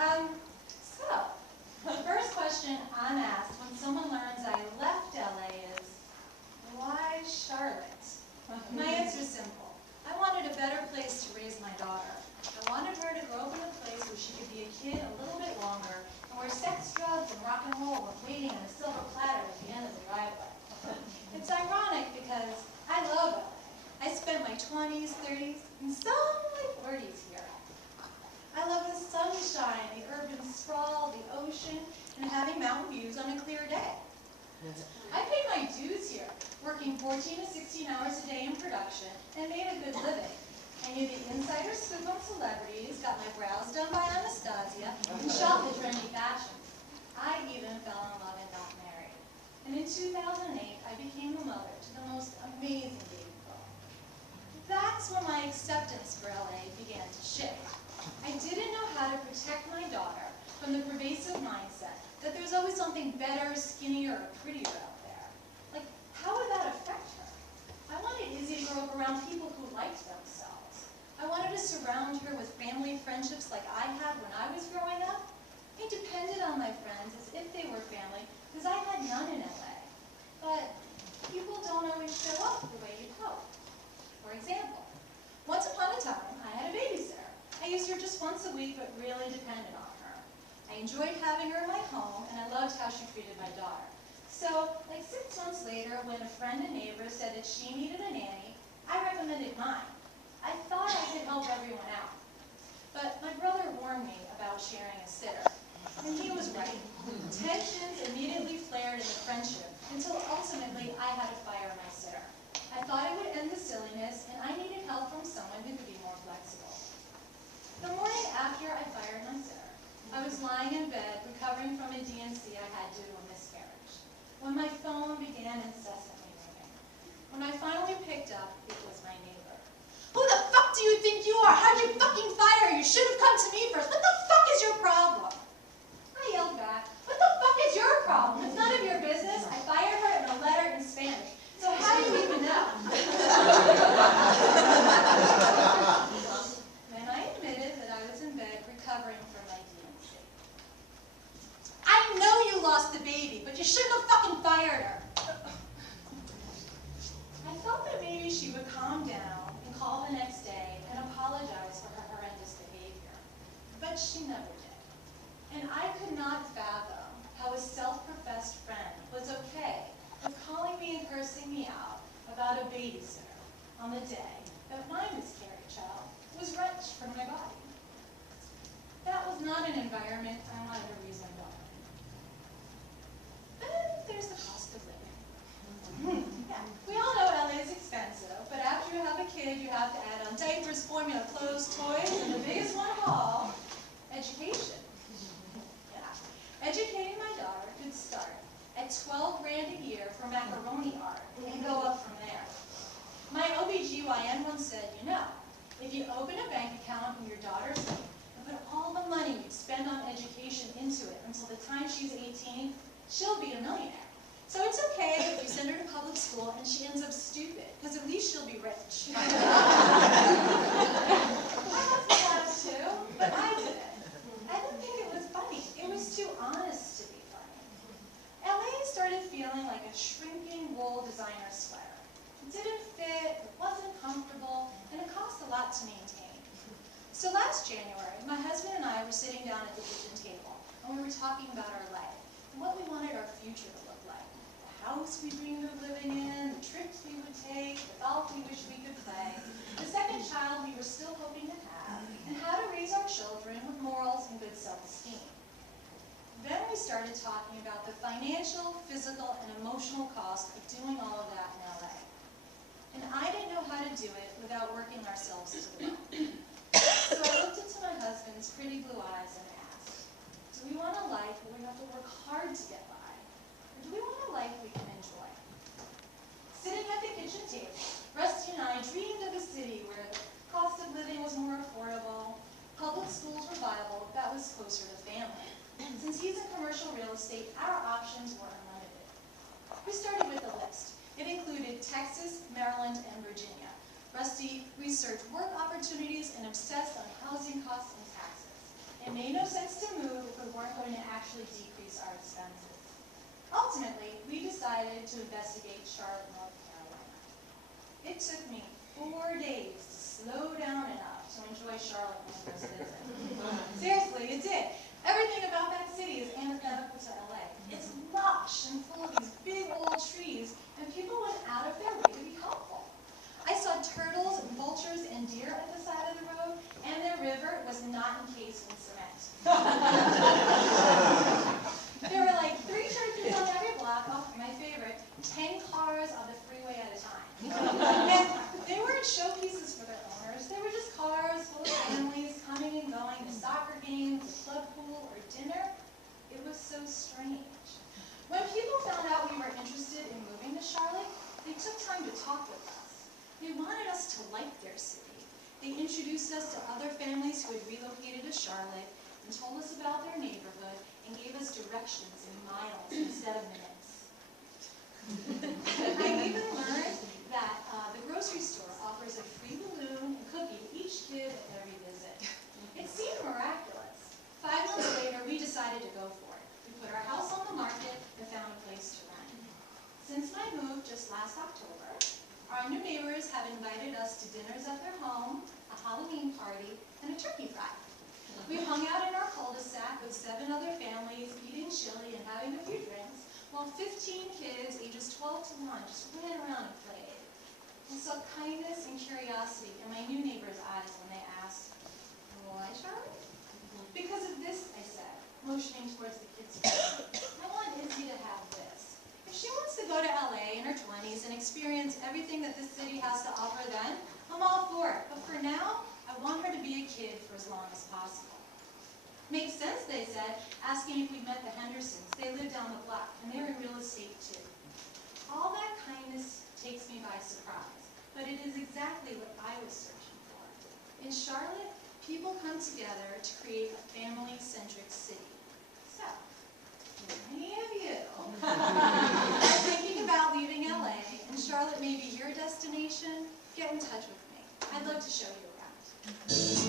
So, the first question I'm asked when someone learns I left LA is, why Charlotte? My answer is simple. I wanted a better place to raise my daughter. I wanted her to grow up in a place where she could be a kid a little bit longer, and where sex, drugs, and rock and roll were waiting on a silver platter at the end of the driveway. It's ironic because I love LA. I spent my 20s, 30s, and some of my 40s here. I love the sunshine, the urban sprawl, the ocean, and having mountain views on a clear day. I paid my dues here, working 14 to 16 hours a day in production, and made a good living. I knew the insider scoop on celebrities, got my brows done by Anastasia, and shopped the trendy fashion. I even fell in love and got married. And in 2008, I became a mother to the most amazing baby girl. That's when my acceptance for LA began to shift. I didn't know how to protect my daughter from the pervasive mindset that there's always something better, skinnier, or prettier out there. Like, how would that affect her? I wanted Izzy to grow up around people who liked themselves. I wanted to surround her with family friendships like I had when I was growing up. I depended on my friends as if they were family because I had none in LA. But people don't always show up the way you'd hope. For example, once upon a time, I had a babysitter. I used her just once a week, but really depended on her. I enjoyed having her in my home, and I loved how she treated my daughter. So, like 6 months later, when a friend and neighbor said that she needed a nanny, I recommended mine. I thought I could help everyone out. But my brother warned me about sharing a sitter, and he was right. Tensions immediately flared in the friendship, until ultimately I had to fire my sitter. I thought it would end the silliness, and I needed help from someone who could be more flexible. The morning after I fired my sitter, I was lying in bed recovering from a DNC I had due to a miscarriage, when my phone began incessantly ringing. When I finally picked up, it was my neighbor. "Who the fuck do you think you are? How'd you fucking fire her? You should have come to me first. What the fuck is your problem?" I yelled back, "What the fuck is your problem? It's none of your business. I fired her in a letter in Spanish. So how do you even know?" Then I admitted that I was in bed recovering from my DNC. "I know you lost the baby, but you shouldn't have fucking fired her." I thought that maybe she would calm down and call the next day and apologize for her horrendous behavior. But she never did. And I could not fathom how a self-professed friend was okay with calling me and cursing me out about a babysitter on the day that my miscarried child was wrenched from my body. That was not an environment I wanted to raise my daughter in. Then there's the cost of living. Yeah, we all know LA is expensive, but after you have a kid, you have to add on diapers, formula, clothes, toys, and the biggest one of all, education. Yeah, educating my daughter could start at 12 grand a year for macaroni art and go up from there. My OBGYN once said, you know, if you open a bank account in your daughter's name and put all the money you'd spend on education into it until the time she's 18, she'll be a millionaire. So it's okay if you send her to public school and she ends up stupid, because at least she'll be rich. My husband laughs too, but I didn't. I didn't think it was funny. It was too honest to be funny. LA started feeling like a shrinking wool designer sweater. It didn't fit, it wasn't comfortable, and it cost a lot to maintain. So last January, my husband and I were sitting down at the kitchen table, and we were talking about our life, and what we wanted our future to look like. The house we dreamed of living in, the trips we would take, the golf we wish we could play, the second child we were still hoping to have, and how to raise our children with morals and good self-esteem. Then we started talking about the financial, physical, and emotional cost of doing all of that in LA. And I didn't know how to do it without working ourselves to the bone. So I looked into my husband's pretty blue eyes and asked, do we want a life where we have to work hard to get by? Or do we want a life we can enjoy? Sitting at the kitchen table, Rusty and I dreamed of a city where the cost of living was more affordable, public schools were viable, that was closer to family. Since he's in commercial real estate, our options were unlimited. We started with a list. It included Texas, Maryland, and Virginia. Rusty researched work opportunities and obsessed on housing costs and taxes. It made no sense to move if we weren't going to actually decrease our expenses. Ultimately, we decided to investigate Charlotte, North Carolina. It took me 4 days to slow down enough to enjoy Charlotte when I first visited. Seriously, it did. Everything about that city is antithetical to LA. It's lush and full of these big old trees, and people went out of their way to be helpful. I saw turtles and vultures and deer at the side of the road, and their river was not encased in cement. There were like 3 turkeys on every block. Oh, my favorite, 10 cars on the freeway at a time. And they weren't showpieces for their owners. They were just cars full of families coming and going to soccer games, a club pool, or dinner. It was so strange. When people found out we were interested in moving to Charlotte, they took time to talk with us. They wanted us to like their city. They introduced us to other families who had relocated to Charlotte and told us about their neighborhood and gave us directions in miles instead of minutes. I even learned that the grocery store offers a free balloon and cookie to each kid at every visit. It seemed miraculous. 5 months later, we decided to go for it. We put our house on the market and found a place to rent. Since my move just last October, our new neighbors have invited us to dinners at their home, a Halloween party, and a turkey fry. We hung out in our cul-de-sac with 7 other families, eating chili and having a few drinks, while 15 kids ages 12 to 1 just ran around and played. I saw kindness and curiosity in my new neighbors' eyes when they asked, "Why, Charlotte?" "Because of this," I said, motioning towards the kids' room. "I want Izzy to have this. If she wants to go to LA in her 20s and experience everything that this city has to offer then, I'm all for it. But for now, I want her to be a kid for as long as possible." "Makes sense," they said, asking if we'd met the Hendersons. They live down the block, and they're in real estate too. All that kindness takes me by surprise, but it is exactly what I was searching for. In Charlotte, people come together to create a family-centric city. So, if any of you are thinking about leaving LA and Charlotte may be your destination, get in touch with me. I'd love to show you around.